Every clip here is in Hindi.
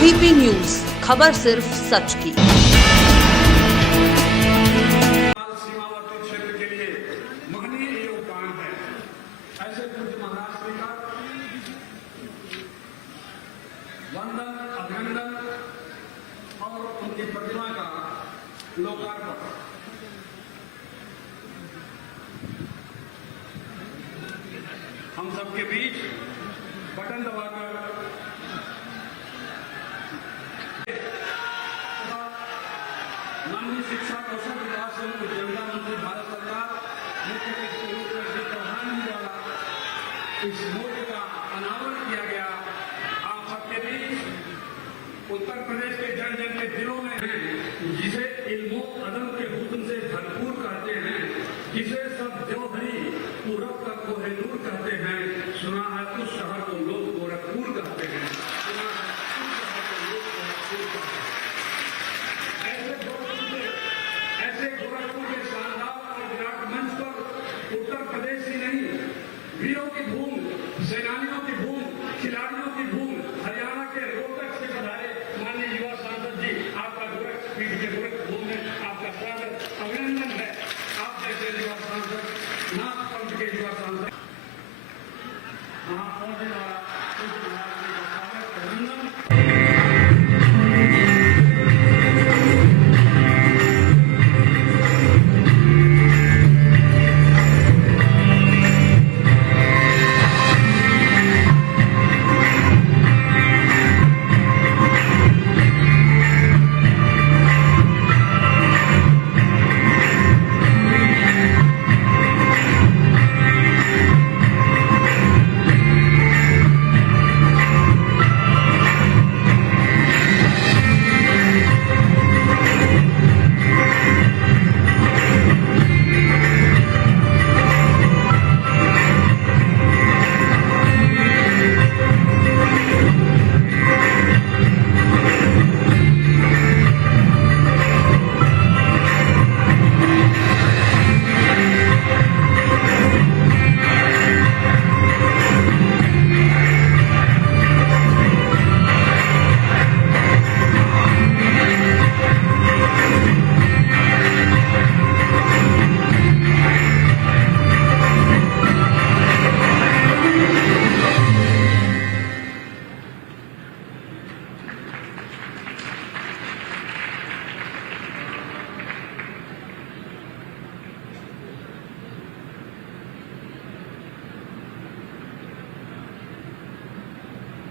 डीपी न्यूज, खबर सिर्फ सच की। सीमावर्ती क्षेत्र के लिए महनीय योगदान है। ऐसे पूज्य महाराज श्री का वंदन, अभिनंदन और उनकी प्रतिमा का लोकार्पण। हम सबके बीच बटन दबाकर माननीय शिक्षा कौशल विकास एवं उद्यमिता मंत्री भारत सरकार मुख्य अतिथि के रूप में श्री चौहान जी द्वारा इस मूर्ति का अनावरण किया गया। आप सबके बीच उत्तर प्रदेश के जन जन के दिलों में है, जिसे इल्मो अदब के हुस्न से भरपूर कहते हैं, जिसे सब देवहरी पूरब तक कोहिनूर कहते हैं। सुना है उस शहर को लोग गोरखपुर कहते हैं। सुना है उस शहर को लोग गोरखपुर कहते हैं। ऐसे गोरखपुर के शानदार और विराट मंच पर उत्तर प्रदेश ही नहीं, वीरों की भूमि, सेनानियों की भूमि, खिलाड़ियों की भूमि हरियाणा के रोहतक से पधारे माननीय युवा सांसद जी, आपका गोरखपीठ के गोरखपुर में आपका स्वागत, अभिनंदन है। आप जैसे युवा सांसद, नाथ पंथ के युवा सांसद वहां पहुंचने वाला अभिनंदन।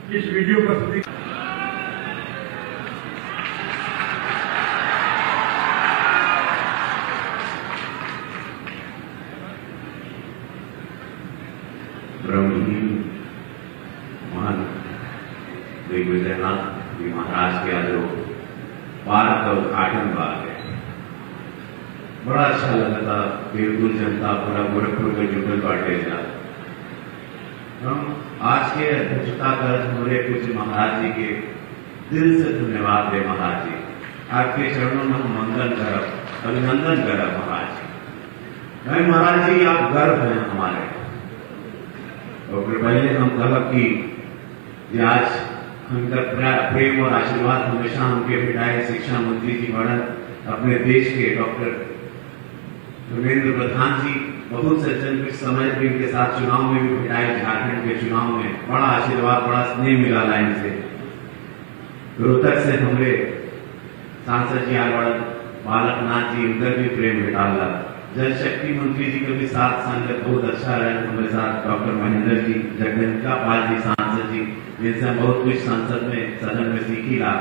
इस वीडियो प्रस्तुति ब्रह्मलीन महान दिग्विजयनाथ जी महाराज के आज पार्क का उद्घाटन हुआ है। बड़ा अच्छा लगा था। बिल्कुल जनता पूरा गोरखपुर में जुटल बांटे जा। हम आज के अध्यक्षता कर हमारे पूज्य महाराज जी के दिल से धन्यवाद दे। महाराज जी आपके चरणों में हम वंदन करब, अभिनंदन करब। महाराज जी, महाराज जी आप गर्व हैं हमारे। और फिर पहले हम कहब कि आज उनका प्रेम और आशीर्वाद हमेशा हमके विधायक शिक्षा मंत्री जी बढ़त, अपने देश के डॉक्टर धर्मेंद्र प्रधान जी बहुत सज्जन कुछ समय भी इनके साथ चुनाव में भी विधायक, झारखंड के चुनाव में बड़ा आशीर्वाद, बड़ा स्नेह मिला लाइन से। रोहतक से हमारे सांसद जी आलवाड़ बालकनाथ जी, उनका भी प्रेम भेटाला। जल शक्ति मंत्री जी का भी साथ संगत बहुत अच्छा रहे हमारे साथ। डॉक्टर महेंद्र जी, जगदम्बिका पाल जी सांसद जी, जिनसे बहुत कुछ संसद में सदन में सीखी रहा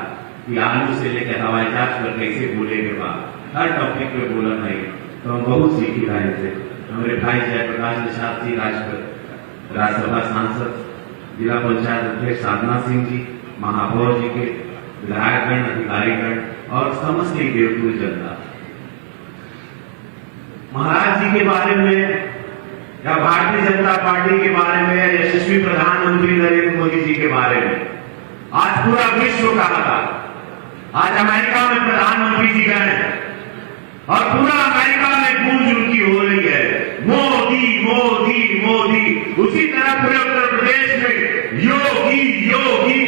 कि आलू से लेकर हवाई जहाज पर कैसे बोले के बाद हर टॉपिक पे बोला नहीं, तो हम बहुत सीखी रहे थे। हमारे भाई जयप्रकाश निषाद जी, राज्यसभा सांसद, जिला पंचायत अध्यक्ष साधना सिंह जी, महापौर जी के विधायकगण, अधिकारीगण और समस्त देवपुर जनता। महाराज जी के बारे में या भारतीय जनता पार्टी के बारे में या यशस्वी प्रधानमंत्री नरेंद्र मोदी जी के बारे में आज पूरा विश्व कहा था। आज अमेरिका में प्रधानमंत्री जी गए और पूरा अमेरिका में गूंज उनकी हो रही है, मोदी मोदी मोदी। उसी तरह पूरे उत्तर प्रदेश में योगी योगी।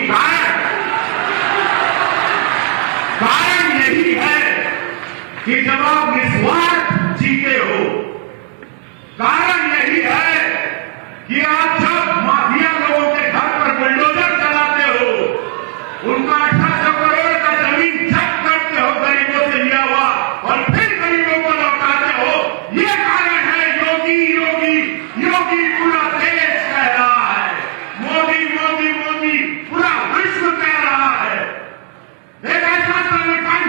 जब आप निस्वार्थ जीते हो। कारण यही है कि आप जब माफिया लोगों के घर पर बुलडोजर चलाते हो, उनका 1800 करोड़ का जमीन जब्त करते हो गरीबों से लिया हुआ, और फिर गरीबों को लौटाते हो। ये कारण है योगी योगी योगी पूरा देश कह रहा है, मोदी मोदी मोदी पूरा विश्व कह रहा है। एक ऐसा संगठन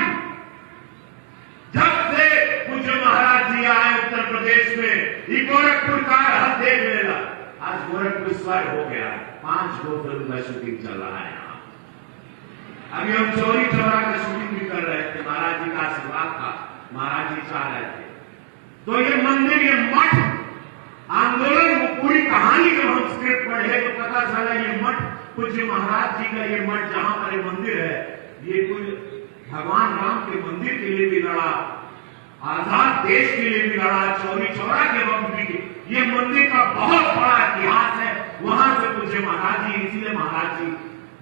जब से पूज्य महाराज जी आए उत्तर प्रदेश में, ये गोरखपुर का हाल देख लेना। आज गोरखपुर स्वर हो गया, 5 गो फिल्म का शूटिंग चल रहा है यहाँ। अभी हम चौरी चौरा का शूटिंग भी कर रहे थे, महाराज जी का आशीर्वाद था, महाराज जी चाह रहे थे। तो ये मंदिर, ये मठ आंदोलन, वो पूरी कहानी जब हम स्क्रिप्ट पढ़े तो पता चला ये मठ पूज्य महाराज जी का, ये मठ जहां पर ये मंदिर है, ये कोई भगवान राम के मंदिर के लिए भी लड़ा, आजाद देश के लिए भी लड़ा, चौरी चौरा के वक्त भी। ये मंदिर का बहुत बड़ा इतिहास है। वहां से पूज्य महाराज जी, इसीलिए महाराज जी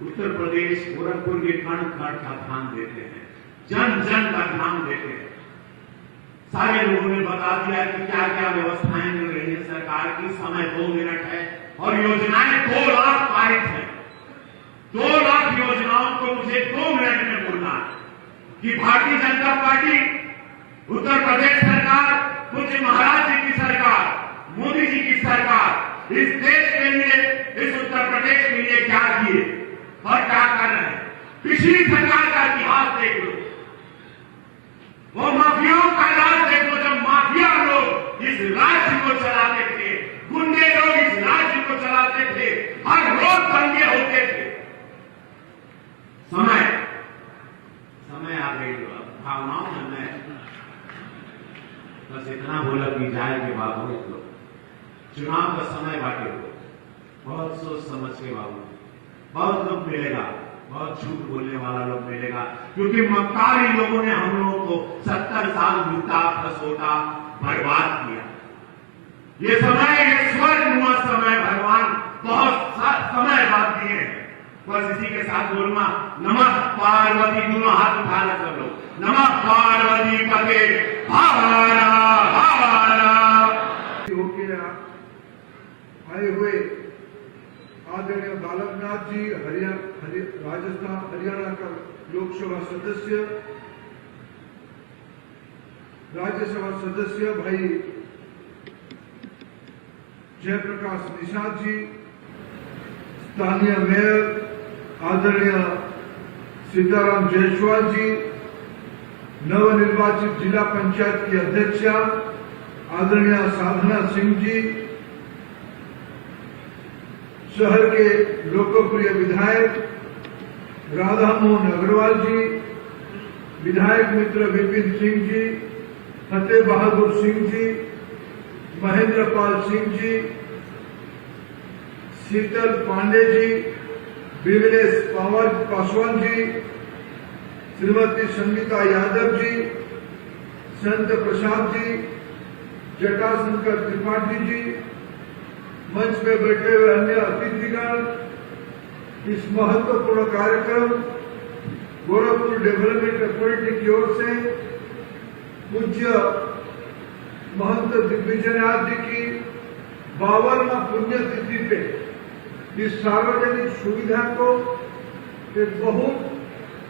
उत्तर प्रदेश गोरखपुर के कण कण का ध्यान देते हैं, जन जन का ध्यान देते हैं। सारे लोगों ने बता दिया कि क्या क्या व्यवस्थाएं मिल रही है सरकार की। समय 2 मिनट है और योजनाएं 2 लाख पारित है। 2 लाख योजनाओं को मुझे 2 मिनट में बोलना है कि भारतीय जनता पार्टी, उत्तर प्रदेश सरकार, पूज्य महाराज जी की सरकार, मोदी जी की सरकार इस देश के लिए, इस उत्तर प्रदेश के लिए क्या किए और क्या कर रहे हैं। पिछली सरकार का इतिहास देख लो, वो माफियाओं का राज देखो। जब माफिया लोग इस राज्य को चलाते थे, गुंडे लोग इस राज्य को चलाते थे, हर रोज दंगे होते थे। समय आ गई, भावनाओं में मैं बस इतना बोला कि जाए के बाबू चुनाव का समय बाटे हो, बहुत सोच समझ के बाबू, बहुत लोग मिलेगा, बहुत झूठ बोलने वाला लोग मिलेगा, क्योंकि मक्कारी लोगों ने हम लोगों को 70 साल लूटा, फसोटा, बर्बाद किया। ये समय, ये स्वर्गनुमा समय भगवान बहुत समय बाद दिए हैं। बस इसी के साथ बोलूंगा, नमः पार्वती, दोनों हाथ उठा ले सब लोग, नमः पार्वती पते हर आए हुए आदरणीय बालकनाथ जी, राजस्थान हरियाणा का लोकसभा सदस्य, राज्यसभा सदस्य भाई जयप्रकाश निषाद जी, स्थानीय मेयर आदरणीय सीताराम जायसवाल जी, नवनिर्वाचित जिला पंचायत की अध्यक्षा आदरणीय साधना सिंह जी, शहर के लोकप्रिय विधायक राधा मोहन अग्रवाल जी, विधायक मित्र विपिन सिंह जी, फतेह बहादुर सिंह जी, महेंद्र पाल सिंह जी, शीतल पांडे जी, विमलेश पासवान जी, श्रीमती संगीता यादव जी, संत प्रसाद जी, जटाशंकर त्रिपाठी जी, मंच पे बैठे हुए अन्य अतिथिगण, इस महत्वपूर्ण कार्यक्रम गोरखपुर डेवलपमेंट अथॉरिटी की ओर से पूज्य महंत दिग्विजयनाथ जी की 52वां पुण्यतिथि पे इस सार्वजनिक सुविधा को एक बहुत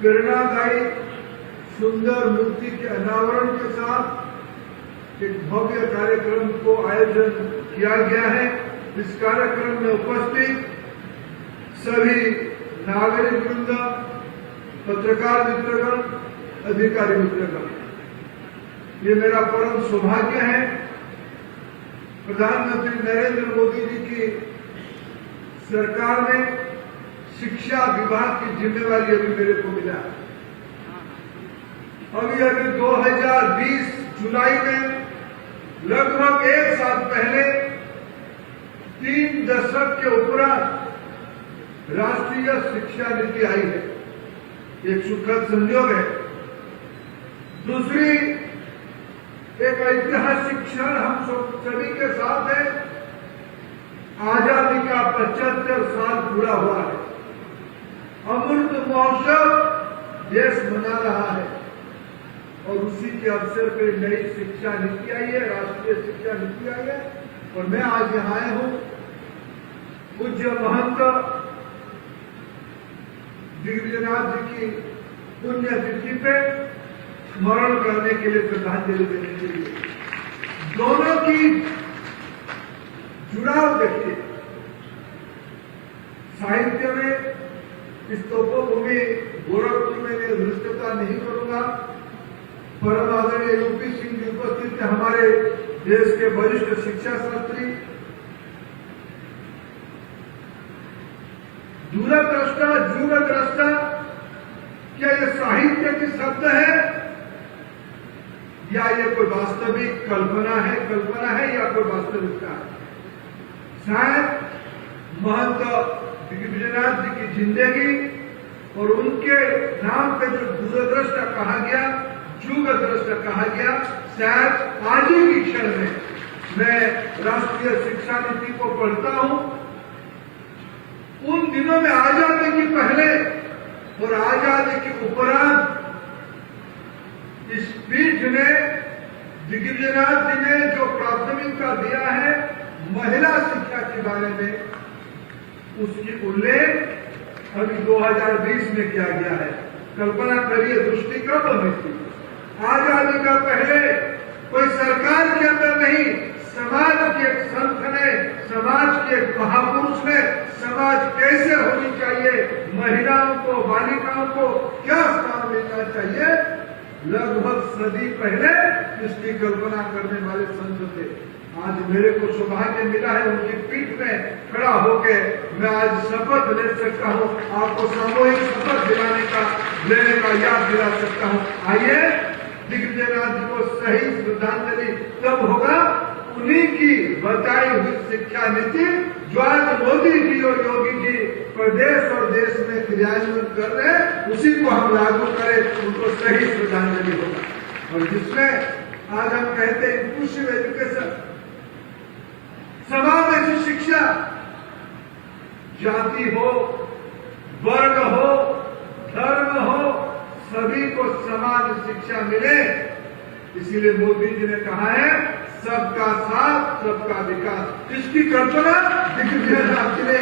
प्रेरणादायी सुंदर मूर्ति के अनावरण के साथ एक भव्य कार्यक्रम को आयोजन किया गया है। इस कार्यक्रम में उपस्थित सभी नागरिक वृंद, पत्रकार मित्रगण, अधिकारी मित्रगण, ये मेरा परम सौभाग्य है। प्रधानमंत्री नरेंद्र मोदी जी की सरकार में शिक्षा विभाग की जिम्मेवारी अभी मेरे को मिला है। अभी 2020 जुलाई में लगभग 1 साल पहले 3 दशक के उपरांत राष्ट्रीय शिक्षा नीति आई है। एक सुखद संयोग है। दूसरी एक ऐतिहासिक क्षण हम सभी के साथ है। आजादी का 75 साल पूरा हुआ है। अमृत महोत्सव देश मना रहा है। और उसी के अवसर पर नई शिक्षा नीति आई है, राष्ट्रीय शिक्षा नीति आई है। और मैं आज यहाँ आया हूँ पूज्य महंत दिग्विजयनाथ जी की पुण्यतिथि पे स्मरण करने के लिए, श्रद्धांजलि देने के लिए। दोनों की जुड़ाव देखिए। साहित्य में इस तपोभूमि गोरखपुर में मैं धृष्टता नहीं करूंगा। परम आदरणीय यूपी सिंह जी उपस्थित थे, हमारे देश के वरिष्ठ शिक्षा शास्त्री। दूरदृष्टा, जुगद्रष्टा, क्या ये साहित्य के शब्द है या ये कोई वास्तविक कल्पना है या कोई वास्तविकता है? शायद महंत दिग्विजयनाथ जी की जिंदगी और उनके नाम पे जो दूरदृष्टा कहा गया, जुगद्रष्टा कहा गया, शायद आज ही की क्षण में मैं राष्ट्रीय शिक्षा नीति को पढ़ता हूं। उन दिनों में आजादी के पहले और आजादी के उपरांत इस पीठ ने, दिग्विजयनाथ जी ने जो प्राथमिकता दिया है महिला शिक्षा के बारे में, उसकी उल्लेख अभी 2020 में किया गया है। कल्पना करिए दृष्टि कब होनी थी। आजादी का पहले कोई सरकार के अंदर नहीं, समाज के एक संत ने, समाज के एक महापुरुष ने समाज कैसे होनी चाहिए, महिलाओं को, बालिकाओं को क्या स्थान मिलना चाहिए, लगभग सदी पहले इसकी कल्पना करने वाले संत थे। आज मेरे को सौभाग्य मिला है उनकी पीठ में खड़ा होकर मैं आज शपथ ले सकता हूं, आपको सामूहिक शपथ लेने का याद दिला सकता हूं। आइए दिग्विजयनाथ जी को सही श्रद्धांजलि तब होगा उन्हीं की बताई हुई शिक्षा नीति जो आज मोदी जी और योगी जी प्रदेश और देश में क्रियान्वित कर रहे हैं, उसी को हम लागू करें, उनको सही श्रद्धांजलि होगा। और जिसमें आज हम कहते हैं इंक्लूसिव एजुकेशन, समावेशी शिक्षा, जाति हो, वर्ग हो, धर्म हो, सभी को समान शिक्षा मिले। इसीलिए मोदी जी ने कहा है सबका साथ सबका विकास। इसकी कल्पना दिग्विजयनाथ जी ने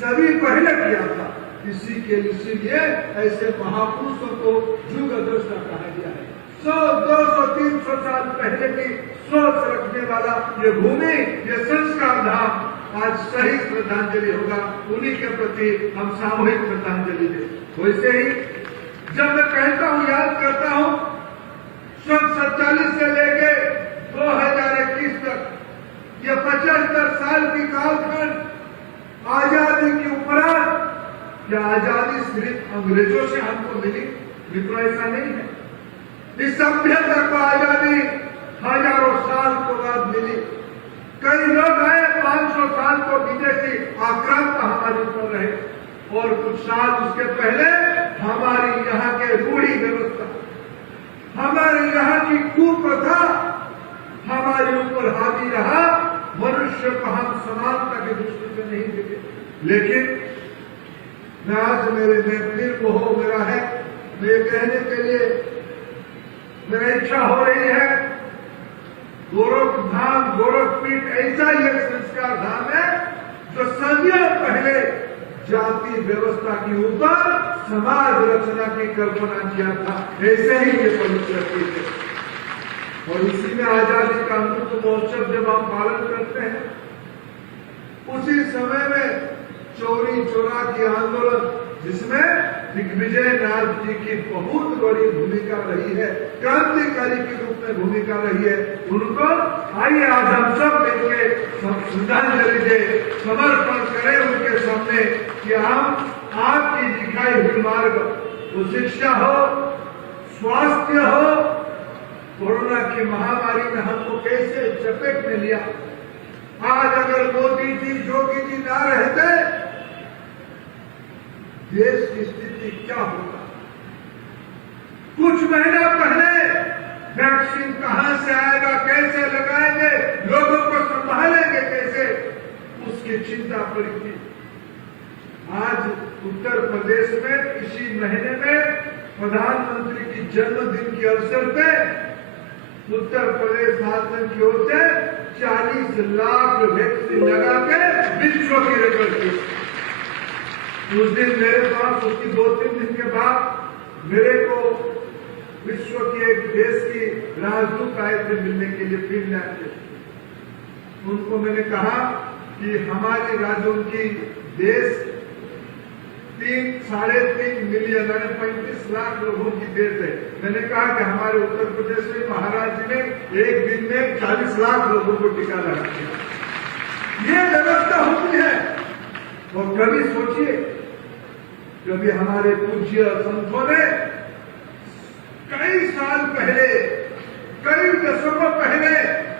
सभी पहले किया था। इसीलिए ऐसे महापुरुषों को जुगद्रष्टा कहा गया है। 100, 200, 300 साल पहले की सोच रखने वाला ये भूमि, ये संस्कार धाम आज सही श्रद्धांजलि होगा। उन्हीं के प्रति हम सामूहिक श्रद्धांजलि दें। वैसे ही जब मैं कहता हूं, याद करता हूं, 1947 से लेके 2021 तक ये 75 साल की कालखंड आजादी के उपरांत, या आजादी सिर्फ अंग्रेजों से हमको मिली, मित्रों ऐसा नहीं है। इस सभ्यता को आजादी हजारों साल के बाद मिली। कई लोग आए 500 साल को विदेशी आक्रांत हमारे ऊपर रहे, और कुछ साल उसके पहले हमारी यहाँ के रूढ़ी व्यवस्था, हमारे यहाँ की कुप्रथा हमारे ऊपर हावी रहा। मनुष्य को हम समानता की दृष्टि से नहीं देते। लेकिन मैं आज मेरे फिर वो हो मेरा है, मैं कहने के लिए मेरी इच्छा हो रही है, गोरखधाम, गोरखपीठ ऐसा ही एक संस्कार धाम है जो सदियों पहले जाति व्यवस्था के ऊपर समाज रचना की कल्पना किया था। ऐसे ही ये पवित्र पीठ है। और इसी में आजादी का अमृत महोत्सव जब हम पालन करते हैं, उसी समय में चोरी चोरा की आंदोलन, जिसमें दिग्विजयनाथ जी की बहुत बड़ी भूमिका रही है, क्रांतिकारी के रूप में भूमिका रही है, उनको आइए आज हम सब मिलकर श्रद्धांजलि दे, समर्पण करें उनके सामने कि हम आपकी दिखाई हुई मार्ग, वो शिक्षा हो, स्वास्थ्य हो, कोरोना की महामारी में हमको कैसे चपेट में लिया। आज अगर मोदी जी, योगी जी ना रहते, देश की स्थिति क्या होगा। कुछ महीना पहले वैक्सीन कहां से आएगा, कैसे लगाएंगे, लोगों को संभालेंगे कैसे, उसकी चिंता पड़ी थी। आज उत्तर प्रदेश में इसी महीने में प्रधानमंत्री की जन्मदिन के अवसर पे उत्तर प्रदेश शासन की ओर से 40 लाख वैक्सीन लगा के विश्व की रिकॉर्ड की। उस दिन मेरे पास उसकी 2-3 दिन के बाद मेरे को विश्व के एक देश की राजदूत आए थे मिलने के लिए फिनलैंड से। उनको मैंने कहा कि हमारी राज्य उनकी देश 3-3.5 मिलियन 35 लाख लोगों की देश है। मैंने कहा कि हमारे उत्तर प्रदेश में महाराज जी ने एक दिन में 40 लाख लोगों को टीका लगा दिया। ये व्यवस्था होती है। और कभी सोचिए, कभी हमारे पूज्य संतों ने कई साल पहले, कई दशकों पहले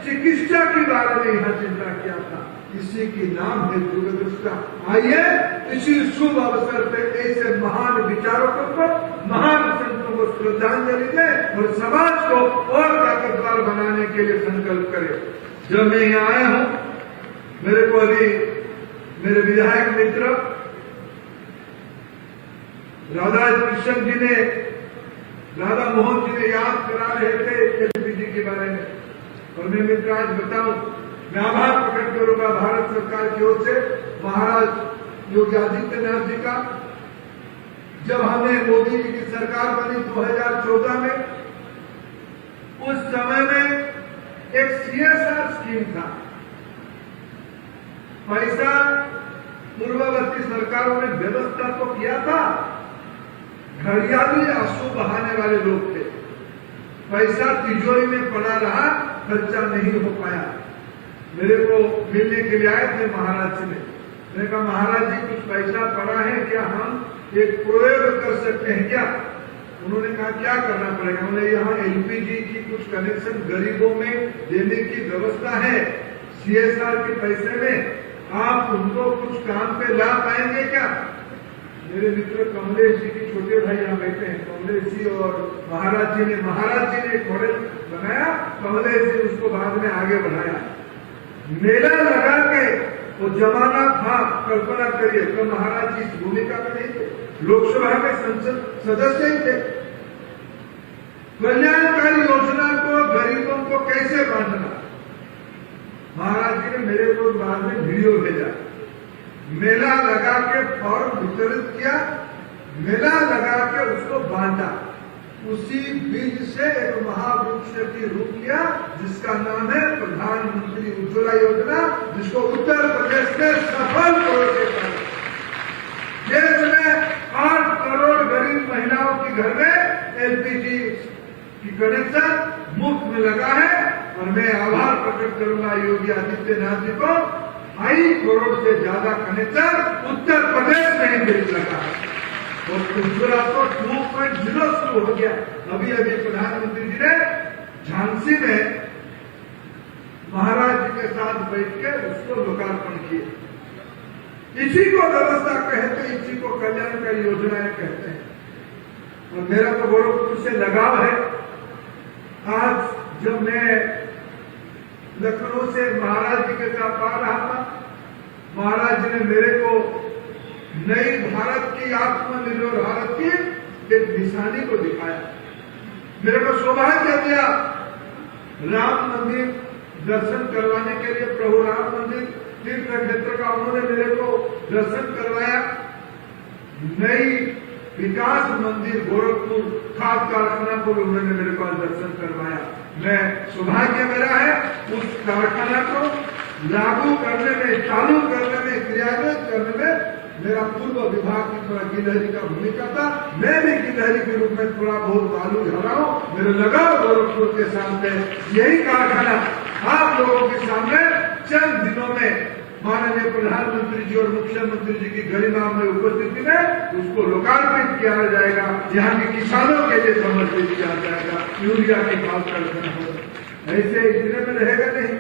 चिकित्सा के बारे में यहां चिंता किया था। इसी की नाम है दूरदृष्टा। आइए इसी शुभ अवसर पर ऐसे महान विचारकों को, महान संतों को श्रद्धांजलि दें और समाज को और ताकतवर बनाने के लिए संकल्प करें। जब मैं यहाँ आया हूं, मेरे को अभी मेरे विधायक मित्र राधा कृष्ण जी ने, राधा मोहन जी ने याद करा रहे थे एलपीजी के बारे में। और मैं मित्र आज बताऊं, मैं आभार प्रकट करूंगा भारत सरकार की ओर से महाराज योगी आदित्यनाथ जी का। जब हमने मोदी जी की सरकार बनी 2014 में, उस समय में एक सीएसआर स्कीम था। पैसा पूर्ववर्ती सरकारों ने व्यवस्था तो किया था, घड़ियाली आंसू बहाने वाले लोग थे। पैसा तिजोरी में पड़ा रहा, खर्चा नहीं हो पाया। मेरे को मिलने के लिए आए थे महाराज जी ने। मैंने कहा महाराज जी कुछ पैसा पड़ा है क्या, हम एक प्रयोग कर सकते हैं क्या? उन्होंने कहा क्या करना पड़ेगा? उन्होंने यहाँ एलपीजी की कुछ कनेक्शन गरीबों में देने की व्यवस्था है, सीएसआर के पैसे में आप उनको कुछ काम पे ला पाएंगे क्या? मेरे मित्र कमलेश जी के छोटे भाई यहाँ बैठे हैं, कमलेश जी और महाराज जी ने एक मॉडल बनाया। कमलेश जी उसको बाद में आगे बढ़ाया। मेला लगा के वो जमाना था, कल्पना करिए, तो महाराज जी इस भूमिका में नहीं थे, लोकसभा में संसद सदस्य ही थे। कल्याणकारी योजना को गरीबों को कैसे बांटना, महाराज जी ने मेरे को बाद में वीडियो भेजा। मेला लगा के फॉर्म वितरित किया, मेला लगा के उसको बांटा। उसी बीज से एक महावृक्ष की रूप लिया जिसका नाम है प्रधानमंत्री उज्ज्वला योजना, जिसको उत्तर प्रदेश में सफल प्रोजेक्ट है। देश में 8 करोड़ गरीब महिलाओं के घर में एलपीजी की कनेक्शन मुफ्त में लगा है। और मैं आभार प्रकट करूंगा योगी आदित्यनाथ जी को, 2.5 करोड़ से ज्यादा कनेक्शन उत्तर प्रदेश में ही लगा है। और उज्ज्वला तो 2.0 शुरू हो गया। अभी प्रधानमंत्री जी ने झांसी में महाराज जी के साथ बैठ के उसको लोकार्पण किए। इसी को व्यवस्था कहते हैं, इसी को कल्याणकारी योजनाएं कहते हैं। और मेरा तो गोरखपुर से लगाव है। आज जब मैं लखनऊ से महाराज जी के साथ आ रहा था, महाराज जी ने मेरे को नई भारत की, आत्मनिर्भर भारत की एक निशानी को दिखाया। मेरे को सौभाग्य दिया राम मंदिर दर्शन करवाने के लिए। प्रभु राम मंदिर तीर्थ क्षेत्र का उन्होंने मेरे को दर्शन करवाया। नई विकास मंदिर गोरखपुर खाद कारखाना को उन्होंने मेरे पास दर्शन करवाया। मैं सौभाग्य मेरा है उस कारखाना को लागू करने में, चालू करने में, क्रियान्वित करने में मेरा पूर्व विभाग की थोड़ा गिलहरी का भूमिका था। मैं भी गिलहरी के रूप में थोड़ा बहुत बालू झला हूं। मेरे लगाव गोरखपुर के सामने यही कारखाना आप लोगों के सामने चंद दिनों में माननीय प्रधानमंत्री जी और मुख्यमंत्री जी की गरिमा में उपस्थिति में उसको लोकार्पित किया जाएगा। यहाँ के किसानों के लिए समर्पित किया जाएगा। यूरिया की बात करना होगा, ऐसे इतने में रहेगा नहीं।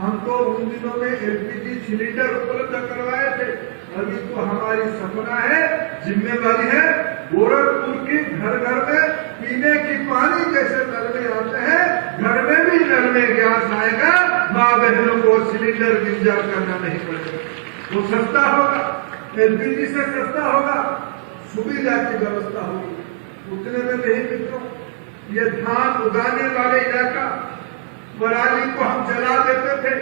हम तो उन दिनों में एलपीजी सिलेंडर उपलब्ध करवाए थे। अभी तो हमारी सपना है, जिम्मेवारी है, गोरखपुर की घर घर में पीने की पानी जैसे नल में आते हैं, घर में भी नल में गैस आएगा। माँ बहनों को सिलेंडर की इंतजार करना नहीं पड़ेगा, वो सस्ता होगा, एलपीजी से सस्ता होगा, सुविधा की व्यवस्था होगी। उतने में नहीं मित्रों, ये धान उगाने वाले इलाका पराली को हम जला देते थे,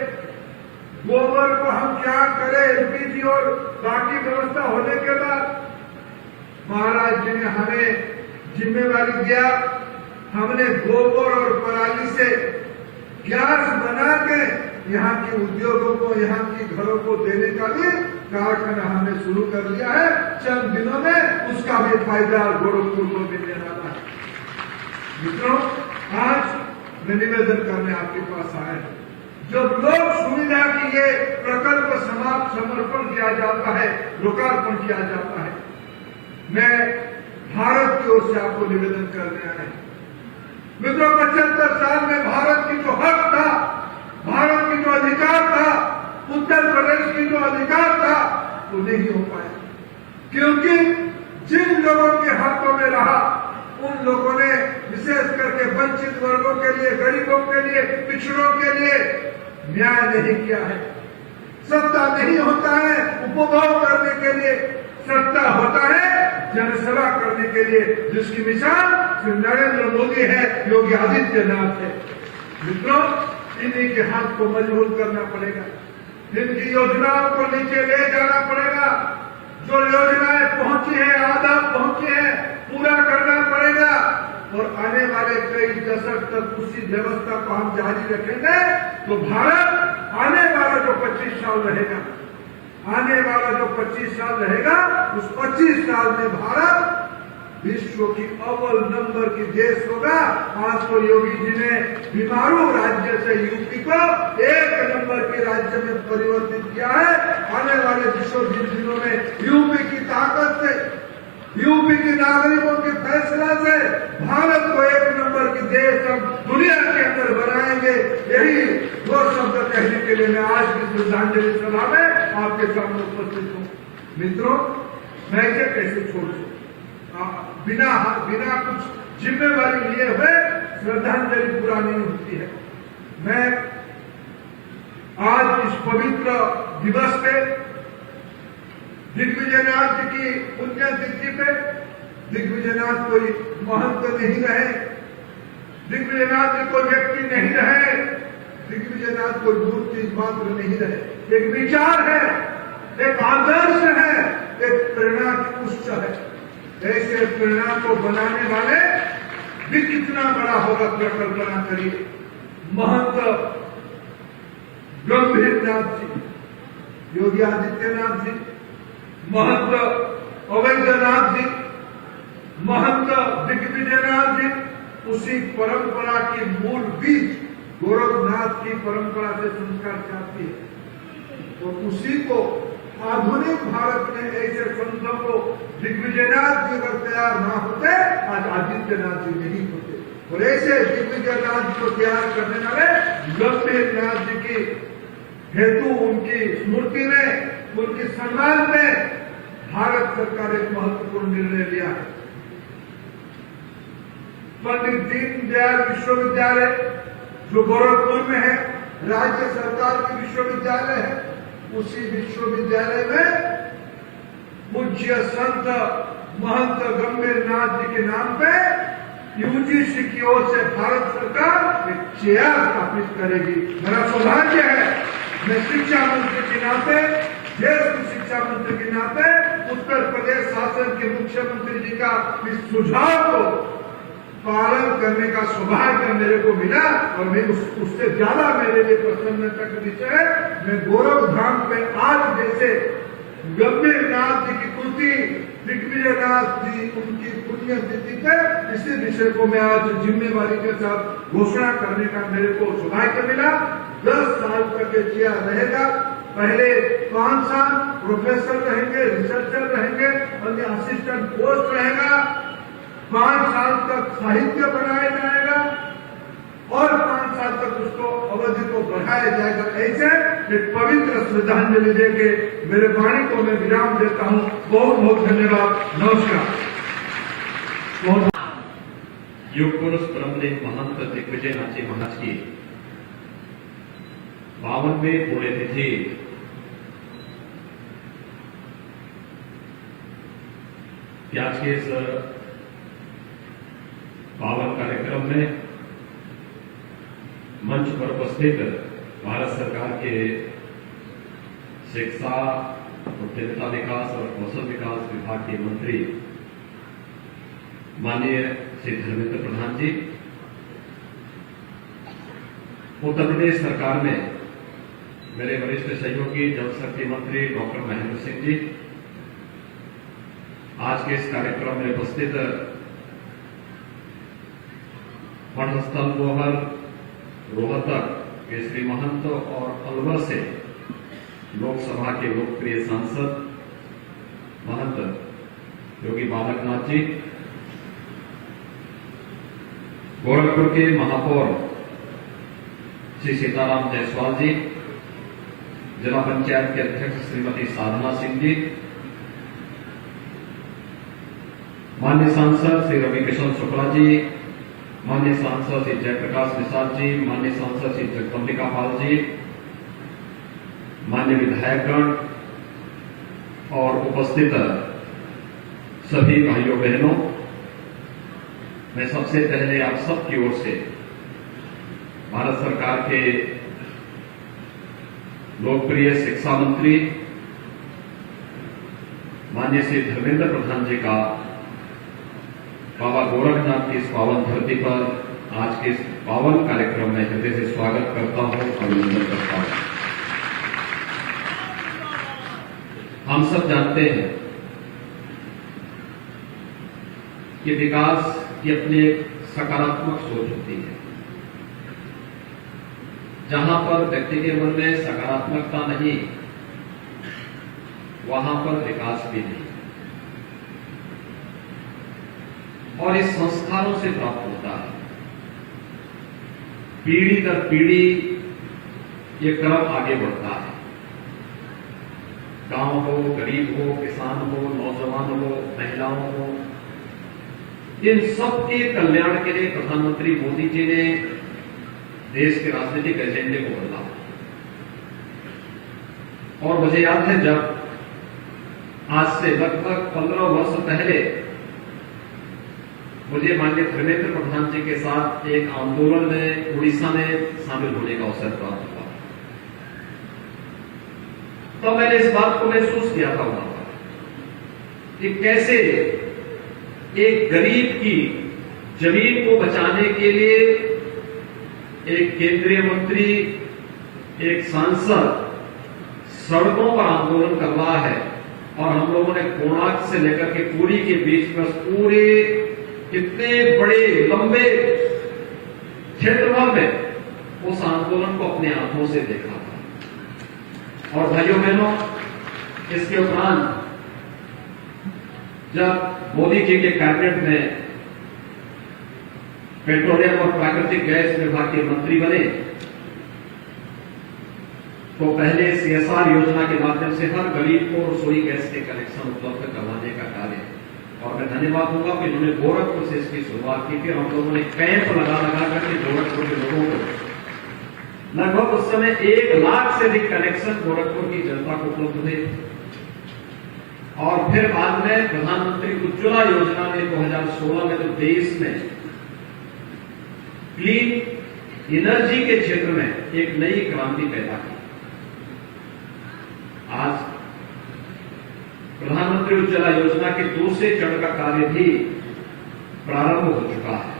गोबर को हम क्या करें, एलपीजी और बाकी व्यवस्था होने के बाद महाराज जी ने हमें जिम्मेवारी दिया, हमने गोबर और पराली से गैस बना के यहाँ के उद्योगों को, यहाँ की घरों को देने का भी कारखाना हमने शुरू कर लिया है। चंद दिनों में उसका भी फायदा गोरखपुर को मिलने वाला है। मित्रों, आज मैं निवेदन करने आपके पास आया हूं, जब लोक सुविधा की ये प्रकल्प समाप्त समर्पण किया जाता है, लोकार्पण किया जाता है, मैं भारत की ओर से आपको निवेदन करने आया हूं। मित्रों, 75 साल में भारत की जो हक था, भारत की जो अधिकार था, उत्तर प्रदेश की जो अधिकार था, वो नहीं हो पाया, क्योंकि जिन लोगों के हाथों में रहा उन लोगों ने विशेष करके वंचित वर्गों के लिए, गरीबों के लिए, पिछड़ों के लिए न्याय नहीं किया है। सत्ता नहीं होता है उपभोग करने के लिए, सत्ता होता है जनसेवा करने के लिए, जिसकी मिसाल श्री नरेंद्र मोदी है, योगी आदित्यनाथ है। मित्रों, इन्हीं के हाथ को मजबूत करना पड़ेगा, इनकी योजनाओं को नीचे ले जाना पड़ेगा। जो योजनाएं पहुंची है, आधा पहुंची है, पूरा करना पड़ेगा और आने वाले कई दशक तक उसी व्यवस्था को हम जारी रखेंगे तो भारत आने वाला जो 25 साल रहेगा, आने वाला जो 25 साल रहेगा, उस 25 साल में भारत विश्व की अव्वल नंबर की देश होगा। आज तो योगी जी ने बीमारू राज्य से यूपी को 1 नंबर के राज्य में परिवर्तित किया है। आने वाले 20 दिनों में यूपी की ताकत से, यूपी के नागरिकों के फैसला से भारत को 1 नंबर की देश हम दुनिया के अंदर बनाएंगे। यही दो शब्द कहने के लिए मैं आज की श्रद्धांजलि सभा में आपके सामने उपस्थित हूँ। मित्रों, मैं इसे कैसे छोड़ दूं? बिना कुछ जिम्मेवारी लिए हुए श्रद्धांजलि पूरा नहीं होती है। मैं आज इस पवित्र दिवस पे दिग्विजयनाथ जी की पुण्यतिथि पे, दिग्विजयनाथ कोई महंत नहीं रहे, दिग्विजयनाथ जी कोई व्यक्ति नहीं रहे, दिग्विजयनाथ कोई मूर्ति मात्र नहीं रहे, एक विचार है, एक आदर्श है, एक प्रेरणा की उच्च है। ऐसे प्रेरणा को बनाने वाले भी कितना बड़ा होगा, कल्पना करिए। महंत गंभीरनाथ जी, योगी आदित्यनाथ जी, महंत अवैधनाथ जी, महंत दिग्विजयनाथ जी, उसी परंपरा की मूल बीज गोरखनाथ की परंपरा से संस्कार चाहती है और उसी को आधुनिक भारत में ऐसे संतों को दिग्विजयनाथ जी अगर तैयार ना होते, आज आदित्यनाथ जी नहीं होते। और ऐसे दिग्विजयनाथ जी को तैयार करने वाले गंभीरनाथ जी की हेतु, उनकी स्मृति में, उनके सम्मान में भारत सरकार एक महत्वपूर्ण निर्णय लिया है। पंडित दीनदयाल विश्वविद्यालय जो गोरखपुर में है, राज्य सरकार की विश्वविद्यालय है, उसी विश्वविद्यालय में पूज्य संत महंत गंभीरनाथ जी के नाम पे यूजीसी की ओर से भारत सरकार एक चेयर स्थापित करेगी। मेरा सौभाग्य है, मैं शिक्षा मंत्री के नाते, देश के शिक्षा मंत्री के नाते उत्तर प्रदेश शासन के मुख्यमंत्री जी का इस सुझाव को पालन करने का सौभाग्य मेरे को मिला और मैं उससे ज्यादा मेरे लिए प्रसन्नता का विषय है। मैं गोरखधाम पे आज जैसे गंभीरनाथ जी की कृति, दिग्विजयनाथ जी उनकी पुण्यतिथि पे इसी विषय को मैं आज जिम्मेवारी के साथ घोषणा करने का मेरे को सौभाग्य मिला। 10 साल तक ये चेयर रहेगा। पहले 5 साल प्रोफेसर रहेंगे, रिसर्चर रहेंगे, अन्य असिस्टेंट पोस्ट रहेगा, 5 साल तक साहित्य बनाया जाएगा और 5 साल तक उसको अवधि को बढ़ाया जाएगा। ऐसे एक पवित्र श्रद्धांजलि देके मेरे वाणी को मैं विराम देता हूँ। बहुत बहुत धन्यवाद। नमस्कार। योग पुरुष परमदेव महंत दिग्विजयनाथ जी महाराज की 52वें पुण्यतिथि आज के इस पावन कार्यक्रम में मंच पर उपस्थित भारत सरकार के शिक्षा, उद्यमिता विकास और कौशल विकास विभाग के मंत्री माननीय श्री धर्मेंद्र प्रधान जी, उत्तर प्रदेश सरकार में मेरे वरिष्ठ सहयोगी जल शक्ति मंत्री डॉक्टर महेंद्र सिंह जी, आज के इस कार्यक्रम में उपस्थित मठस्थल बोहर रोहतक के श्री महंत और अलवर से लोकसभा के लोकप्रिय सांसद महंत योगी बालकनाथ जी, गोरखपुर के महापौर श्री सीताराम जायसवाल जी, जिला पंचायत के अध्यक्ष श्रीमती साधना सिंह जी, माननीय सांसद श्री रविकिशन शुक्ला जी, माननीय सांसद श्री जयप्रकाश निषाद जी, माननीय सांसद श्री जगदम्बिका पाल जी, माननीय विधायकगण और उपस्थित सभी भाइयों बहनों, मैं सबसे पहले आप सबकी ओर से भारत सरकार के लोकप्रिय शिक्षा मंत्री माननीय श्री धर्मेंद्र प्रधान जी का बाबा गोरखनाथ की इस पावन धरती पर आज के इस पावन कार्यक्रम में हृदय से स्वागत करता हूं, अभिनंदन करता हूं। हम सब जानते हैं कि विकास की अपनी एक सकारात्मक सोच होती है। जहां पर व्यक्ति के मन में सकारात्मकता नहीं, वहां पर विकास भी नहीं, और इस संस्कारों से प्राप्त होता है। पीढ़ी दर पीढ़ी ये क्रम आगे बढ़ता है। गांव हो, गरीब हो, किसान हो, नौजवान हो, महिलाओं हो, इन सबके कल्याण के लिए प्रधानमंत्री मोदी जी ने देश के राजनीतिक एजेंडे को बदला। और मुझे याद है जब आज से लगभग 15 वर्ष पहले मुझे माननीय धर्मेंद्र प्रधान जी के साथ एक आंदोलन में उड़ीसा में शामिल होने का अवसर प्राप्त हुआ, तो मैंने इस बात को महसूस किया था वहां पर कि कैसे एक गरीब की जमीन को बचाने के लिए एक केंद्रीय मंत्री, एक सांसद सड़कों पर आंदोलन कर रहा है, और हम लोगों ने कोणार्क से लेकर के पुरी के बीच में पूरे कितने बड़े लंबे क्षेत्रफल में उस आंदोलन को अपने आंखों से देखा था। और भाइयों बहनों, इसके उपरांत जब मोदी जी के कैबिनेट में पेट्रोलियम और प्राकृतिक गैस विभाग के मंत्री बने, तो पहले सीएसआर योजना के माध्यम से हर गरीब को रसोई गैस के कनेक्शन उपलब्ध करवाने का कार्य, और मैं धन्यवाद दूंगा कि उन्होंने गोरखपुर से इसकी शुरुआत की थी। हम लोगों ने कैंप लगा करके गोरखपुर के लोगों को लगभग उस समय 1 लाख से अधिक कनेक्शन गोरखपुर की जनता को उपलब्ध हुए। और फिर बाद में प्रधानमंत्री उज्ज्वला योजना ने 2016 में तो देश में क्लीन एनर्जी के क्षेत्र में एक नई क्रांति पैदा की। आज प्रधानमंत्री उज्ज्वला योजना के दूसरे चरण का कार्य भी प्रारंभ हो चुका है।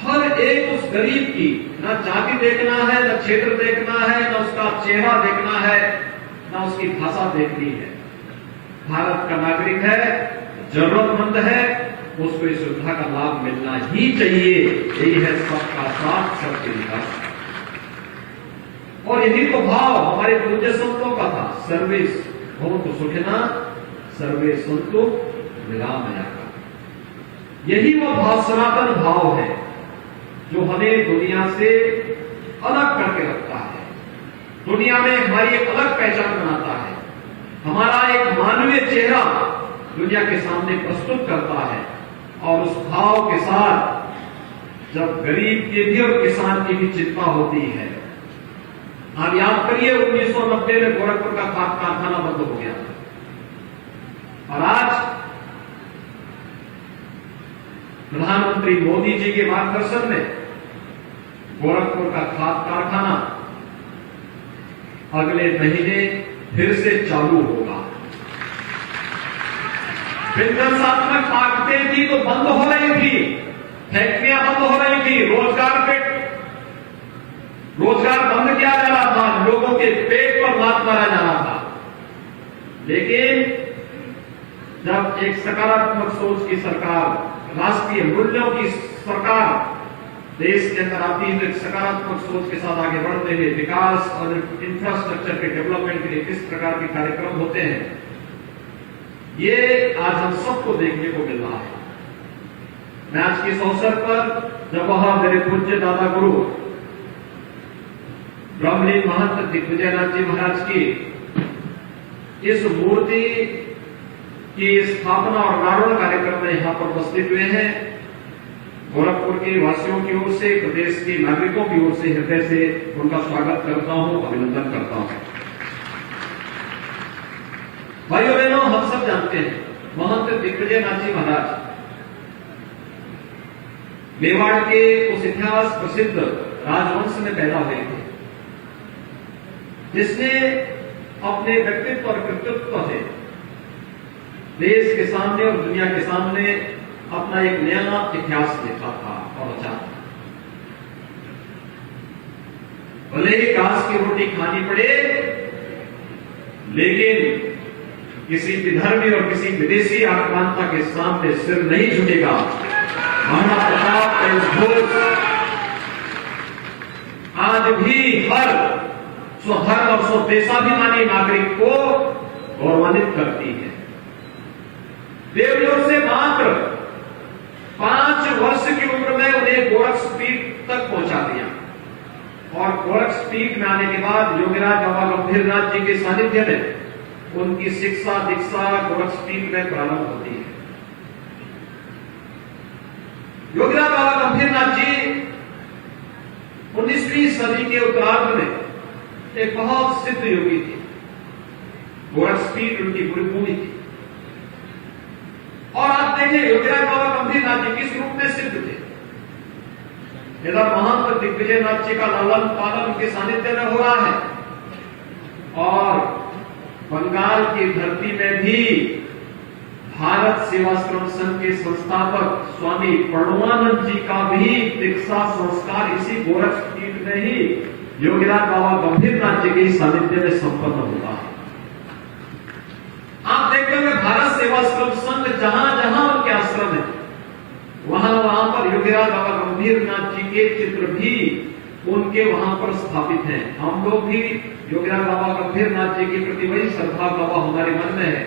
हर एक उस गरीब की न जाति देखना है, न क्षेत्र देखना है, न उसका चेहरा देखना है, न उसकी भाषा देखनी है। भारत का नागरिक है, जरूरतमंद है, उसको इस सुविधा का लाभ मिलना ही चाहिए। यही है सबका साथ सबके विकास। और यही तो भाव हमारे पूज्य संतों का था, सर्वे भवन्तु सुखिनः सर्वे सन्तु निरामयाः। यही वो भाव, सनातन भाव है जो हमें दुनिया से अलग करके रखता है, दुनिया में हमारी एक अलग पहचान बनाता है, हमारा एक मानवीय चेहरा दुनिया के सामने प्रस्तुत करता है। और उस भाव के साथ जब गरीब की भी और किसान की भी चिंता होती है। आप याद करिए 1990 में गोरखपुर का खाद कारखाना बंद हो गया, और आज प्रधानमंत्री मोदी जी के मार्गदर्शन में गोरखपुर का खाद कारखाना अगले महीने फिर से चालू होगा। विध्वंसात्मक ताकतें थी तो बंद हो रही थी, फैक्ट्रियां बंद हो रही थी, रोजगार बंद किया जा रहा था, लोगों के पेट पर लात मारा जा रहा था। लेकिन जब एक सकारात्मक सोच की सरकार, राष्ट्रीय मूल्यों की सरकार देश के अंदर आती है, तो एक सकारात्मक सोच के साथ आगे बढ़ते हुए विकास और इंफ्रास्ट्रक्चर के डेवलपमेंट के लिए किस प्रकार के कार्यक्रम होते हैं, ये आज हम सबको देखने को मिल रहा है। मैं आज के इस अवसर पर जब वहां मेरे पूज्य दादा गुरु ब्रह्मलीन महंत दिग्विजयनाथ जी महाराज की इस मूर्ति की स्थापना और अनावरण कार्यक्रम में यहां पर उपस्थित हुए हैं, गोरखपुर के वासियों की ओर से, प्रदेश के नागरिकों की ओर से हृदय से उनका स्वागत करता हूं, अभिनंदन करता हूं। भाइयों बहनों, हम सब जानते हैं महंत दिग्विजयनाथ जी महाराज मेवाड़ के उस इतिहास प्रसिद्ध राजवंश में पैदा हुए थे, जिसने अपने व्यक्तित्व और कृतित्व से देश के सामने और दुनिया के सामने अपना एक नया इतिहास लिखा था और रचा था। भले ही घास की रोटी खानी पड़े, लेकिन किसी विधर्मी और किसी विदेशी आक्रांता के सामने सिर नहीं झुकेगा। महाराणा प्रताप का इस घोष आज भी हर स्वधर्म और स्वदेशाभिमानी नागरिक को गौरवान्वित करती है। देवजोर से मात्र 5 वर्ष की उम्र में उन्हें गोरखपीठ तक पहुंचा दिया और गोरखपीठ में आने के बाद योगीराज बाबा गंभीरनाथ जी के सानिध्य में उनकी शिक्षा दीक्षा गोरखपीठ में प्रारंभ होती है। योगीराज बाबा गंभीरनाथ जी 19वीं सदी के उत्तरार्ध में एक बहुत सिद्ध योगी थे। गोरखपीठ उनकी गुरुभूमि थी। और आप देखिए योगीराज बाबा गंभीरनाथ जी किस रूप में सिद्ध थे। इधर महंत दिग्विजयनाथ जी का लालन पालन उनके सानिध्य में हो रहा है और बंगाल की धरती में भी भारत सेवाश्रम संघ के संस्थापक स्वामी प्रणवानंद जी का भी दीक्षा संस्कार इसी गोरखपीठ में ही योगीराज बाबा गंभीरनाथ जी के सानिध्य में संपन्न होता है। आप देखते होंगे भारत सेवाश्रम संघ जहां जहां उनके आश्रम है, वहां वहां पर योगीराज बाबा गंभीरनाथ जी के चित्र भी उनके वहां पर स्थापित हैं। हम लोग भी योगीराज बाबा गंभीरनाथ जी के प्रति वही श्रद्धा भाव हमारे मन में है,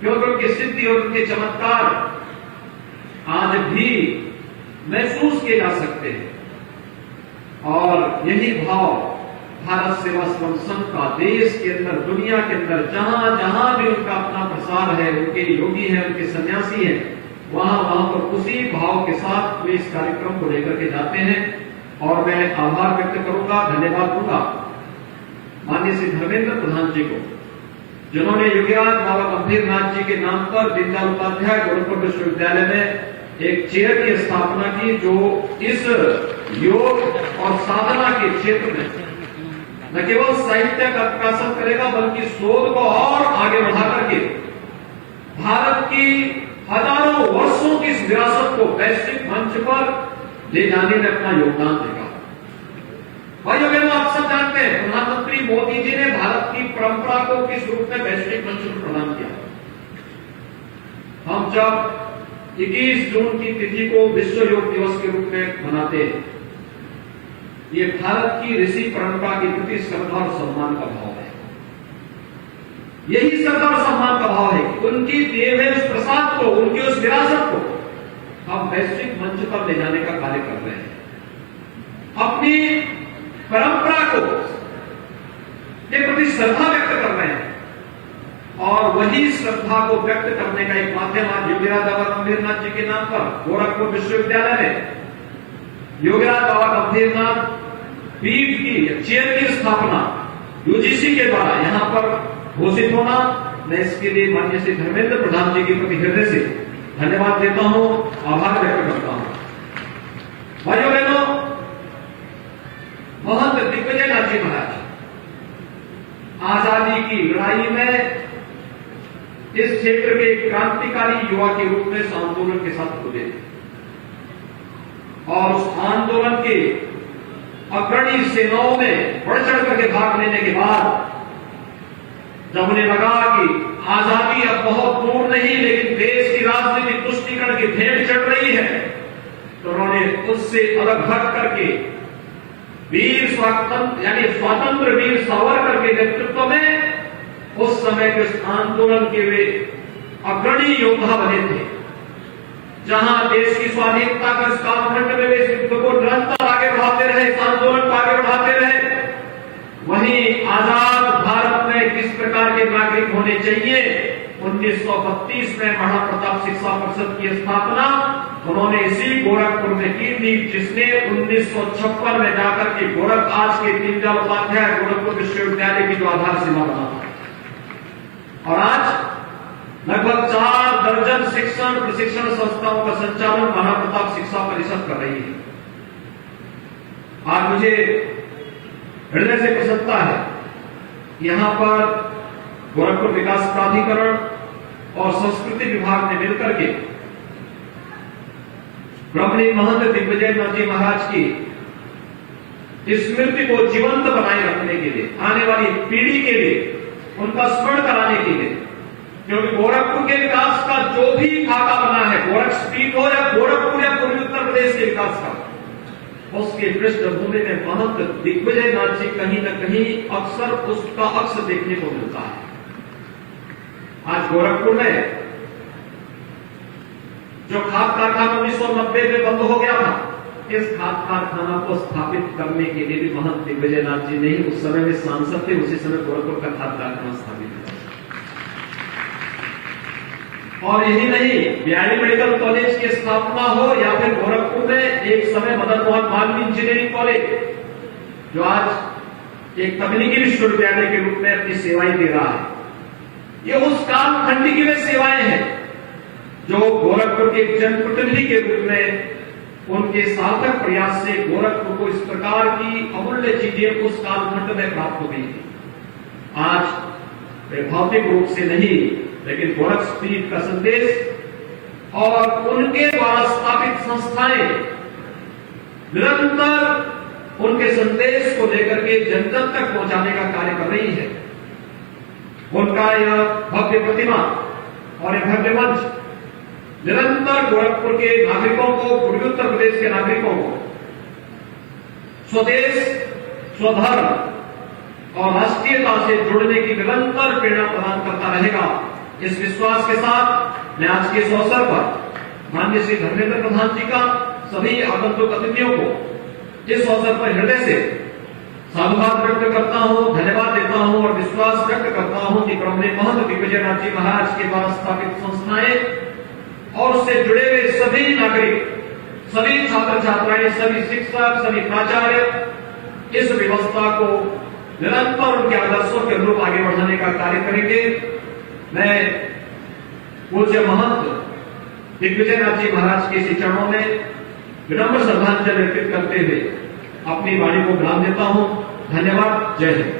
क्योंकि उनकी सिद्धि और उनके चमत्कार आज भी महसूस किए जा सकते हैं। और यही भाव भारत सेवाश्रम संघ का देश के अंदर, दुनिया के अंदर जहां जहां भी उनका अपना प्रसार है, उनके योगी हैं, उनके सन्यासी हैं, वहां वहां पर उसी भाव के साथ वे इस कार्यक्रम को लेकर के जाते हैं। और मैं आभार व्यक्त करूंगा, धन्यवाद दूंगा माननीय श्री धर्मेंद्र प्रधान जी को, जिन्होंने योगीराज बाबा गंभीरनाथ जी के नाम पर दीनदयाल उपाध्याय गोरखपुर विश्वविद्यालय में एक चेयर की स्थापना की, जो इस योग और साधना के क्षेत्र में न केवल साहित्य का प्रकाशन करेगा, बल्कि शोध को और आगे बढ़ा करके भारत की हजारों वर्षों की इस विरासत को वैश्विक मंच पर ले जाने में अपना योगदान देगा। भाइयों बहनों, आप सब जानते हैं प्रधानमंत्री मोदी जी ने भारत की परंपरा को किस रूप में वैश्विक मंच पर प्रदान किया। हम जब 21 जून की तिथि को विश्व योग दिवस के रूप में मनाते हैं, ये भारत की ऋषि परंपरा के प्रति श्रद्धा और सम्मान का भाव है। यही श्रद्धा और सम्मान का भाव है कि उनकी दिए हुए उस प्रसाद को, उनकी उस विरासत को हम वैश्विक मंच पर ले जाने का कार्य कर रहे हैं। अपनी परंपरा को के प्रति श्रद्धा व्यक्त कर रहे हैं और वही श्रद्धा को व्यक्त करने का एक माध्यम आज योगीराज बाबा गंभीरनाथ जी के नाम पर गोरखपुर विश्वविद्यालय में योगीराज बाबा गंभीरनाथ पीठ की चेयर की स्थापना यूजीसी के द्वारा यहां पर घोषित होना, मैं इसके लिए माननीय श्री धर्मेंद्र प्रधान जी के प्रति हृदय से धन्यवाद देता हूं, आभार व्यक्त करता हूं। भाइयों बहनों, महंत दिग्विजय नाथ जी महाराज आजादी की लड़ाई में इस क्षेत्र के क्रांतिकारी युवा के रूप में इस आंदोलन के साथ जुड़े और उस आंदोलन के अग्रणी सेनाओं में बढ़ चढ़ करके भाग लेने के बाद जब उन्हें लगा कि आजादी अब बहुत दूर नहीं, लेकिन देश की राजनीतिक तुष्टीकरण की भेंट चढ़ रही है, तो उन्होंने उससे अलग हट करके वीर स्वातंत्र यानी स्वतंत्र वीर सावरकर के नेतृत्व में उस समय के उस आंदोलन के वे अग्रणी योद्धा बने थे। जहां देश की स्वाधीनता का इस कालखंड में वे इस युद्ध को निरंतर आगे बढ़ाते रहे, इस आंदोलन को आगे बढ़ाते रहे, वहीं आजाद भारत में किस प्रकार के नागरिक होने चाहिए, 1932 में महाराणा प्रताप शिक्षा परिषद की स्थापना उन्होंने इसी गोरखपुर में की थी, जिसने 1956 में जाकर के आज के दीनदयाल उपाध्याय गोरखपुर विश्वविद्यालय की जो आधारशिला बना था। और आज लगभग 4 दर्जन शिक्षण प्रशिक्षण संस्थाओं का संचालन महाराणा प्रताप शिक्षा परिषद कर रही है। आज मुझे हृदय से प्रसन्नता है, यहां पर गोरखपुर विकास प्राधिकरण और संस्कृति विभाग ने मिलकर के ब्रह्मणी महंत दिग्विजय नाथ जी महाराज की स्मृति को जीवंत बनाए रखने के लिए, आने वाली पीढ़ी के लिए उनका स्मरण कराने के लिए, क्योंकि गोरखपुर के विकास का जो भी खाका बना है, गोरखपीठ हो या गोरखपुर या पूर्वी उत्तर प्रदेश के विकास का, उसके पृष्ठभूमि में महंत दिग्विजय नाथ जी कहीं न कहीं अक्सर उसका अक्स देखने को मिलता है। आज गोरखपुर में जो खाद कारखाना 1990 में बंद हो गया था, इस खाद कारखाना को स्थापित करने के लिए भी महंत दिग्विजय नाथ जी नहीं, उस समय में सांसद थे, उसी समय गोरखपुर का खाद कारखाना स्थापित हुआ। और यही नहीं, बिहारी मेडिकल कॉलेज की स्थापना हो या फिर गोरखपुर में एक समय मदन मोहन मालवीय इंजीनियरिंग कॉलेज, जो आज एक तकनीकी विश्वविद्यालय के रूप में अपनी सेवाएं दे रहा है, ये उस कालखंड की वे सेवाएं हैं जो गोरखपुर के जनप्रतिनिधि के रूप में उनके सार्थक प्रयास से गोरखपुर को इस प्रकार की अमूल्य चीजें उस कालखंड में प्राप्त हो गई थी। आज वे भौतिक रूप से नहीं, लेकिन गोरखपीठ का संदेश और उनके द्वारा स्थापित संस्थाएं निरंतर उनके संदेश को लेकर के जन जन तक पहुंचाने का कार्य कर रही है। उनका यह भव्य प्रतिमा और यह भव्य मंच निरंतर गोरखपुर के नागरिकों को, पूर्वी उत्तर प्रदेश के नागरिकों को स्वदेश, स्वधर्म और राष्ट्रीयता से जुड़ने की निरंतर प्रेरणा प्रदान करता रहेगा। इस विश्वास के साथ मैं आज के इस अवसर पर माननीय श्री धर्मेंद्र प्रधान जी का सभी आगंतुक अतिथियों को इस अवसर पर हृदय से साधुवाद व्यक्त करता हूं, धन्यवाद देता हूं और विश्वास व्यक्त करता हूं कि ब्रह्मणी महंत दिग्विजय नाथ जी महाराज के द्वारा स्थापित संस्थाएं और उससे जुड़े हुए सभी नागरिक, सभी छात्र छात्राएं, सभी शिक्षक, सभी प्राचार्य इस व्यवस्था को निरंतर उनके आदर्शों के अनुरूप आगे बढ़ाने का कार्य करेंगे। मैं पूज्य महंत दिग्विजय नाथ जी महाराज के चरणों में विनम्र श्रद्धांजलि अर्पित करते हुए अपनी वाणी को विराम देता हूं। धन्यवाद। जय हिंद।